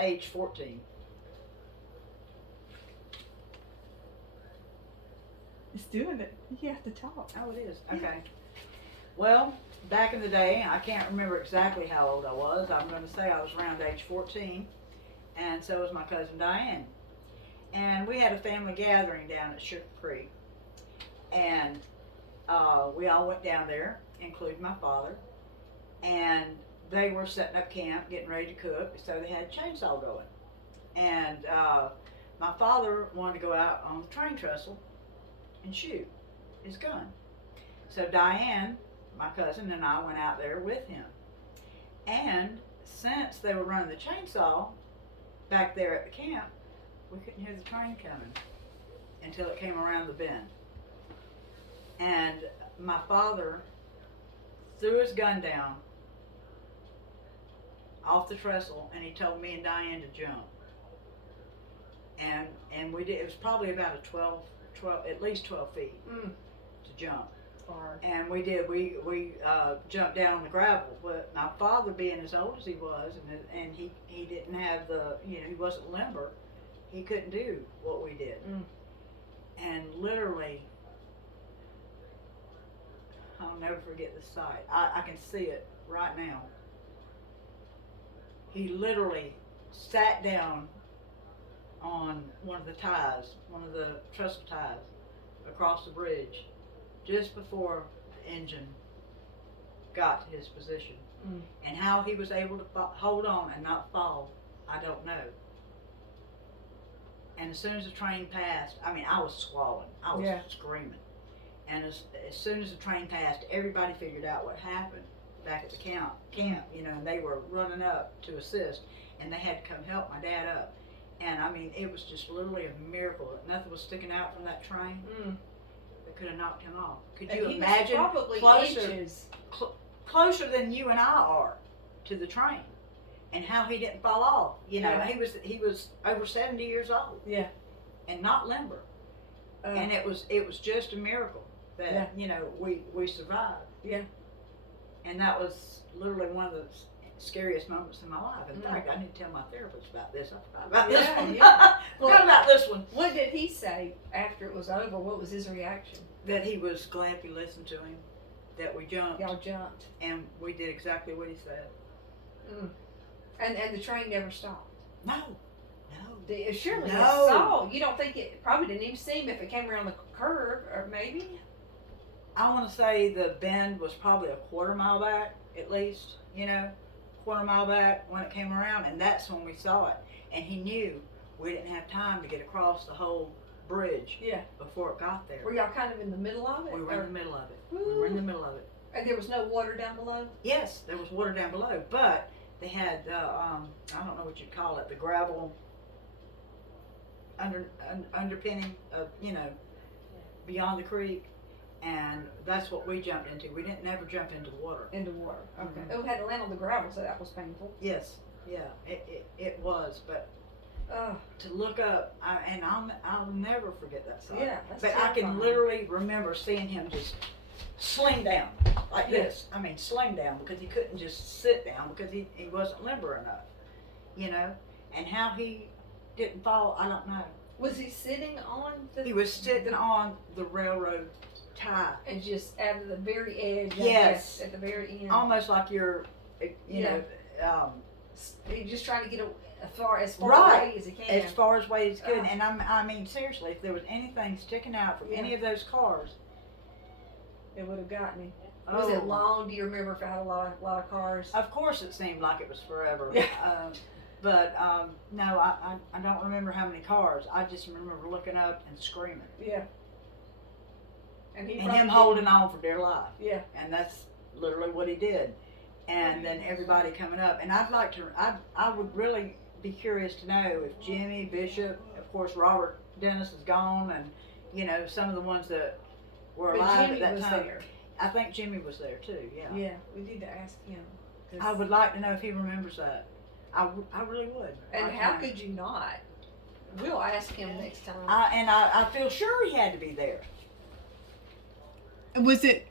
age 14. It's doing it. You have to talk. Oh, it is. Okay. Well, back in the day, I can't remember exactly how old I was. I'm going to say I was around age 14, and so was my cousin Diane. And we had a family gathering down at Sugar Creek, and we all went down there, including my father, and they were setting up camp, getting ready to cook, so they had a chainsaw going. And my father wanted to go out on the train trestle and shoot his gun. So Diane, my cousin, and I went out there with him. And since they were running the chainsaw back there at the camp, we couldn't hear the train coming until it came around the bend. And my father threw his gun down off the trestle, and he told me and Diane to jump. And we did. It was probably about a 12, at least 12 feet to jump. Far. And we did. We jumped down on the gravel. But my father, being as old as he was, and he didn't have the, he wasn't limber, he couldn't do what we did. And literally, I'll never forget the sight. I can see it right now. He literally sat down on one of the ties, one of the trestle ties across the bridge, just before the engine got to his position. And how he was able to hold on and not fall, I don't know. And as soon as the train passed, I mean, I was squalling. I was screaming. And as soon as the train passed, everybody figured out what happened back at the camp, and they were running up to assist, and they had to come help my dad up. And I mean, it was just literally a miracle that nothing was sticking out from that train that could have knocked him off. Could you imagine? Probably Closer than you and I are to the train, and how he didn't fall off. He was over 70 years old. Yeah. And not limber. And it was just a miracle that we survived. Yeah. And that was literally one of the scariest moments in my life. In fact, I need to tell my therapist about this. I forgot about this one. Forgot about this one. What did he say after it was over? What was his reaction? That he was glad we listened to him. That we jumped. Y'all jumped. And we did exactly what he said. And the train never stopped. No. Surely No. it saw. You don't think it probably didn't even see him if it came around the curve, or maybe? I want to say the bend was probably a quarter mile back, at least, quarter mile back when it came around, and that's when we saw it. And he knew we didn't have time to get across the whole bridge before it got there. Were y'all kind of in the middle of it? We were in the middle of it. We were in the middle of it. And there was no water down below? Yes, there was water down below, but they had, I don't know what you'd call it, the gravel underpinning of, beyond the creek. And that's what we jumped into. We didn't never jump into water. Into water. Okay. It had to land on the gravel, so that was painful. Yes. Yeah. It was. But to look up, I'll never forget that sight. Yeah. That's but terrifying. I can literally remember seeing him just sling down like this. I mean, sling down, because he couldn't just sit down because he wasn't limber enough. And how he didn't fall, I don't know. Was he sitting on the? He was sitting on the railroad tie. And just at the very edge. Yes. At the very end. Almost like you're, He's just trying to get as far right, away as he can. as far away as he could. And I mean, seriously, if there was anything sticking out from any of those cars, it would have gotten him. Was it long? Do you remember if it had a lot of cars? Of course, it seemed like it was forever. But no, I don't remember how many cars. I just remember looking up and screaming. Yeah. And him holding on for dear life. Yeah. And that's literally what he did. And then everybody coming up. And I would really be curious to know if Jimmy, Bishop, of course Robert Dennis is gone, and some of the ones that were alive at that time. There. I think Jimmy was there too. Yeah. Yeah, we need to ask him. I would like to know if he remembers that. I really would. And how could you not? We'll ask him next time. I feel sure he had to be there. Was it